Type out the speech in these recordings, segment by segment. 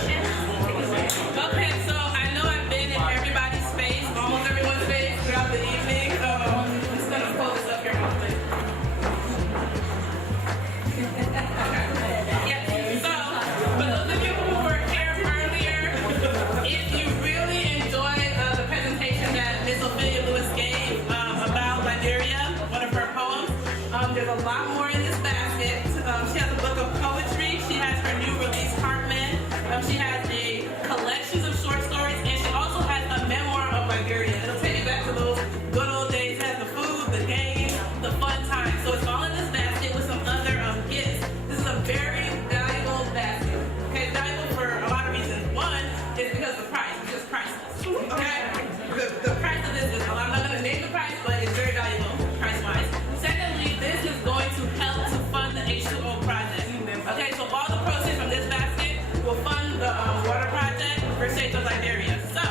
Okay, so I know I've been in everybody's face, almost everyone's face throughout the evening. I'm just gonna pull this up here real quick. Yeah. So, for those of you who were here earlier, if you really enjoyed the presentation that Miss Ophelia gave about Liberia, one of her poems, there's a lot more in this basket. She has a book of poetry. She has her new release, Heartman. She has a collections of short stories, and she also has a memoir of Liberia. It'll take you back to those good old days. It has the food, the games, the fun times. So it's all in this basket with some other gifts. This is a very valuable basket. Okay, it's valuable for a lot of reasons. One is because the price is just priceless. Okay, the price of this is, I'm not going to name the price, but it's very valuable price-wise. Secondly, this is going to help to fund the H2O project. Okay, so all the proceeds from this basket will fund the water project for states of Liberia. So,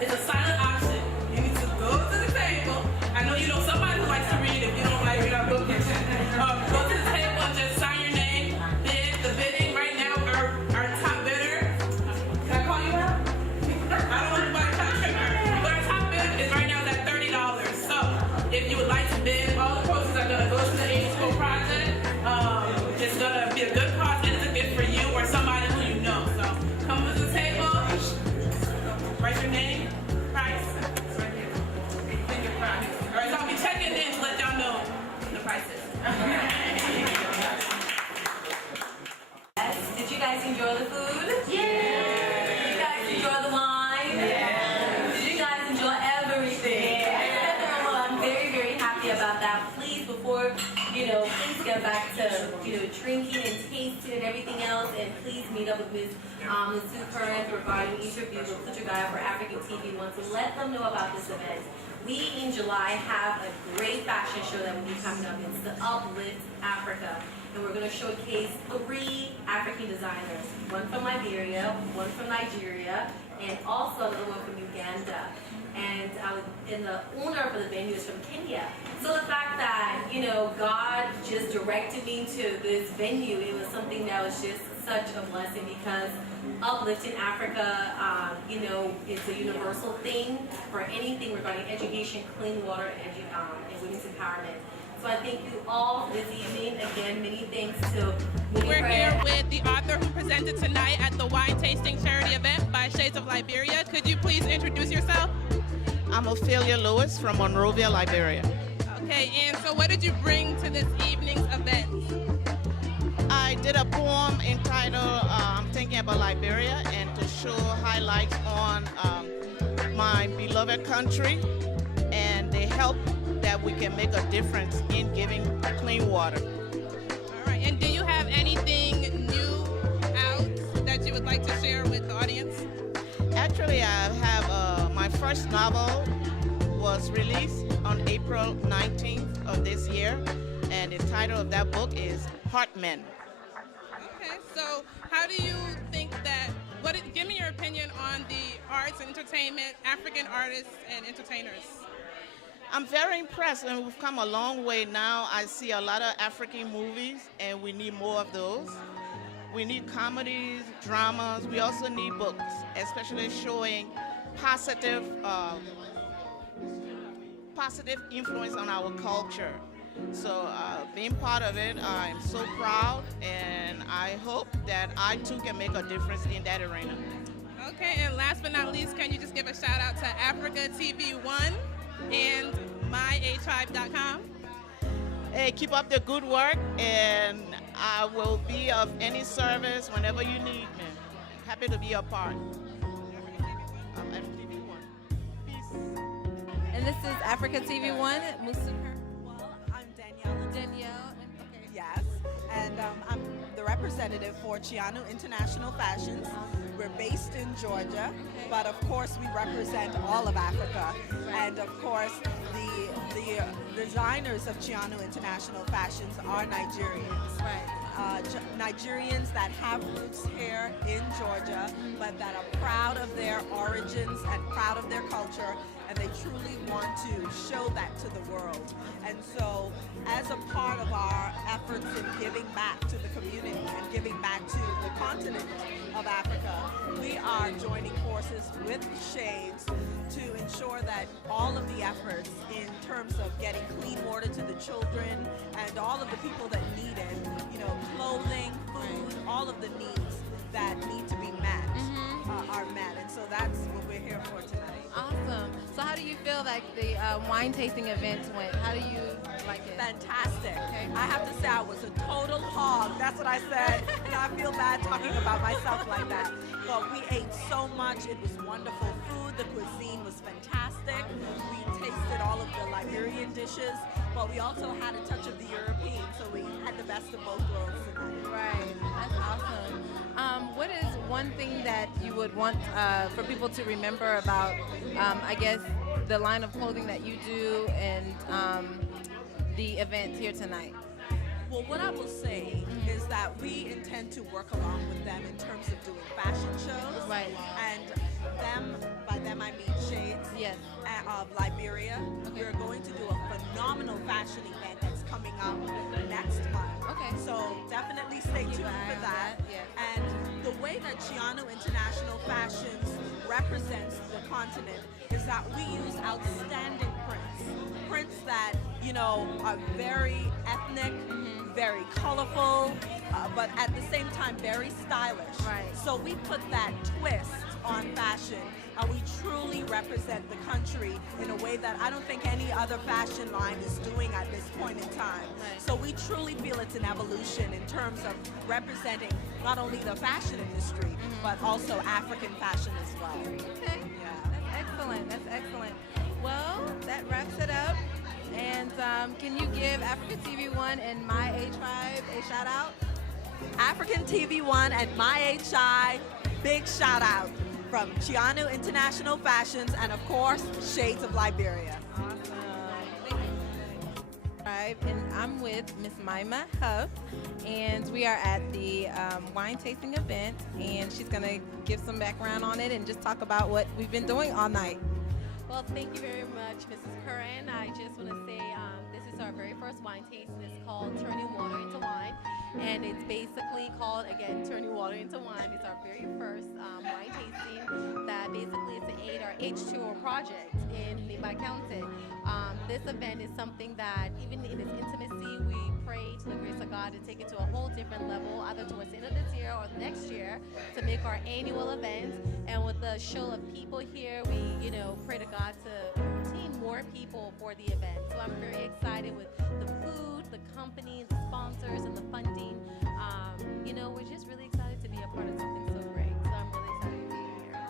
it's a silent auction. You need to go to the table. I know you know somebody who likes to read. If you don't like read, I'll go get you. Go to the table and just sign your name. Bid. The bidding right now, our top bidder. Can I call you out? I don't want anybody to try to trip her. But our top bid is right now at $30. So, if you would like to bid, all the proceeds are going to go to the H2O project. It's going to be a good cause, and it's a gift for you or somebody who you know. So come to the table, write your name, price. It's right here. Think your price. All right, so I'll be checking in to let y'all know the prices. Did you guys enjoy the food? Yeah. Did you guys enjoy the wine? Yeah. Did you guys enjoy everything? Yeah. Well, I'm very, very happy about that. Please, before please get back to drinking and tasting and everything else, and please meet up with Ms. Sue Curran regarding each of you. We'll put your guy for African TV1 to let them know about this event. We in July have a great fashion show that will be coming up. It's the Uplift Africa, and we're going to showcase 3 African designers, one from Liberia, one from Nigeria, and also another one from Uganda. And the owner for the venue is from Kenya. So the fact that, God just directed me to this venue, it was something that was just such a blessing, because Uplifting Africa, it's a universal thing for anything regarding education, clean water, and women's empowerment. So I thank you all for this evening. Again, many thanks to We're here with the author who presented tonight at the wine tasting charity event by Shades of Liberia. Could you please introduce yourself? I'm Ophelia Lewis from Monrovia, Liberia. Okay, and so what did you bring to this evening's event? I did a poem entitled I'm Thinking About Liberia, and to show highlights on my beloved country and the help that we can make a difference in giving clean water. All right, and do you have anything new out that you would like to share with the audience? Actually, I have my first novel was released on April 19th of this year, and the title of that book is Heartman. Okay, so how do you think that, give me your opinion on the arts and entertainment, African artists and entertainers. I'm very impressed, and we've come a long way now. I see a lot of African movies, and we need more of those. We need comedies, dramas. We also need books, especially showing positive influence on our culture. So being part of it, I'm so proud, and I hope that I too can make a difference in that arena. Okay, and last but not least, can you just give a shout out to Africa TV1 and myHIVE.com? Hey, keep up the good work, and I will be of any service whenever you need me. Happy to be a part of TV1. Peace. And this is Africa TV1. Well, I'm Danielle. Danielle. Okay. Yes, and I'm the representative for S.H.A.D.E.S International Fashions. We're based in Georgia, but of course we represent all of Africa. And of course, the designers of S.H.A.D.E.S International Fashions are Nigerians. Right. Nigerians that have roots here in Georgia, but that are proud of their origins and proud of their culture, and they truly want to show that to the world. And so, as a part of our efforts in giving back to the community and giving back to the continent of Africa, are joining forces with Shades to ensure that all of the efforts in terms of getting clean water to the children and all of the people that need it, clothing, food, all of the needs that need to be met are met. And so that's what we're here for tonight. Awesome. So how do you feel like the wine tasting event went? How do you like it? Fantastic. Okay. I have to say I was a total hog. That's what I said. And I feel bad talking about myself like that. But we ate so much. It was wonderful food. The cuisine was fantastic. We tasted all of the Liberian dishes, but we also had a touch of the European. So we had the best of both worlds tonight. Right. That's awesome. What is one thing that you would want for people to remember about, I guess, the line of clothing that you do and the event here tonight? Well, what I will say is that we intend to work along with them in terms of doing fashion shows. Right. And by them I mean Shades Yes. of Liberia. Okay. We're going to do a phenomenal fashion event that's coming up next month. Okay. So definitely stay tuned for that. Yes. And the way that S.H.A.D.E.S International Fashions represents the continent is that we use outstanding prints that, are very ethnic, very colorful, but at the same time very stylish. Right. So we put that twist on fashion, and we truly represent the country in a way that I don't think any other fashion line is doing at this point in time. Right. So we truly feel it's an evolution in terms of representing not only the fashion industry, but also African fashion as well. Okay. Yeah. That's excellent. That's excellent. Well, that wraps it up. And can you give Africa TV1 and My A-Tribe a shout out? African TV1 and My HI, big shout out from S.H.A.D.E.S International Fashions and of course Shades of Liberia. Awesome. And I'm with Miss Miama Hoff, and we are at the wine tasting event, and she's going to give some background on it and just talk about what we've been doing all night. Well, thank you very much, Mrs. Curran. I just want to say this is our very first wine tasting. It's called Turning Water into Wine, and it's basically called, again, Turning Water into Wine. It's our very first wine tasting that basically is to aid our H2O project in Miama County. This event is something that, even in its intimacy, we pray to the grace of God to take it to a whole different level, either towards the end of this year or next year, to make our annual event. And with the show of people here, we, pray to God to obtain more people for the event. So I'm very excited with the food, the company, the sponsors, and the funding. We're just really excited to be a part of something so great. So I'm really excited to be here.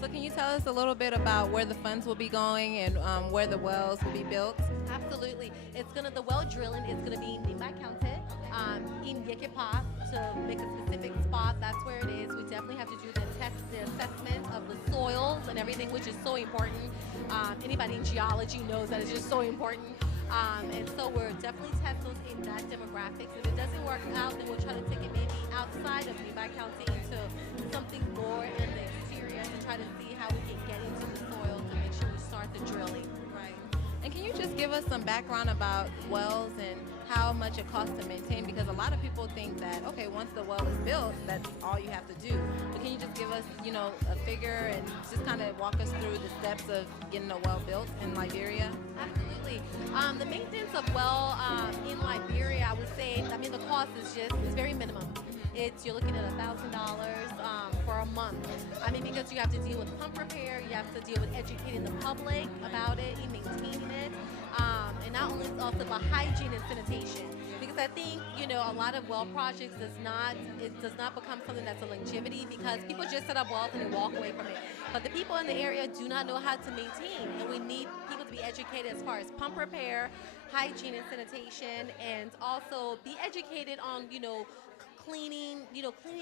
So can you tell us a little bit about where the funds will be going and where the wells will be built? Absolutely. The well drilling is gonna be in Miama County, in Yekepa, to make a specific spot. That's where it is. We definitely have to do the assessment of the soils and everything, which is so important. Anybody in geology knows that it's just so important. And so we're definitely test those in that demographics. If it doesn't work out, then we'll try to take it maybe outside of Miama County into something more in the exterior to try to see how we can get into the soil to make sure we start the drilling. Right. And can you just give us some background about wells and how much it costs to maintain? Because a lot of people think that, okay, once the well is built, that's all you have to do. But can you just give us, a figure and just kind of walk us through the steps of getting a well built in Liberia? Absolutely. The maintenance of well in Liberia, I would say, the cost is very minimum. You're looking at $1,000 for a month. Because you have to deal with pump repair, you have to deal with educating the public about it, and maintaining it, and not only also about hygiene and sanitation. Because I think a lot of well projects does not become something that's a longevity, because people just set up wells and they walk away from it. But the people in the area do not know how to maintain, and we need people to be educated as far as pump repair, hygiene and sanitation, and also be educated on cleaning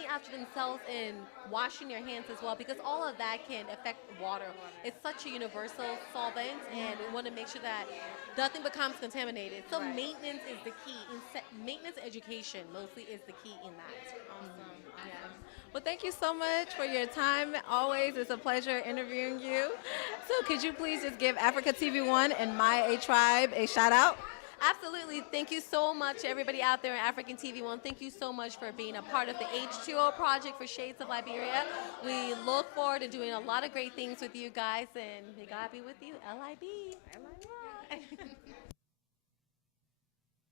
after themselves and washing their hands as well, because all of that can affect water. It's such a universal solvent, and we want to make sure that nothing becomes contaminated. So maintenance is the key. Maintenance education mostly is the key in that. Awesome. Yeah. Well, thank you so much for your time. Always, it's a pleasure interviewing you. So could you please just give Africa TV1 and My A-Tribe a shout out? Absolutely. Thank you so much, everybody out there in African TV One. Thank you so much for being a part of the H2O project for Shades of Liberia. We look forward to doing a lot of great things with you guys, and may God be with you. LIB.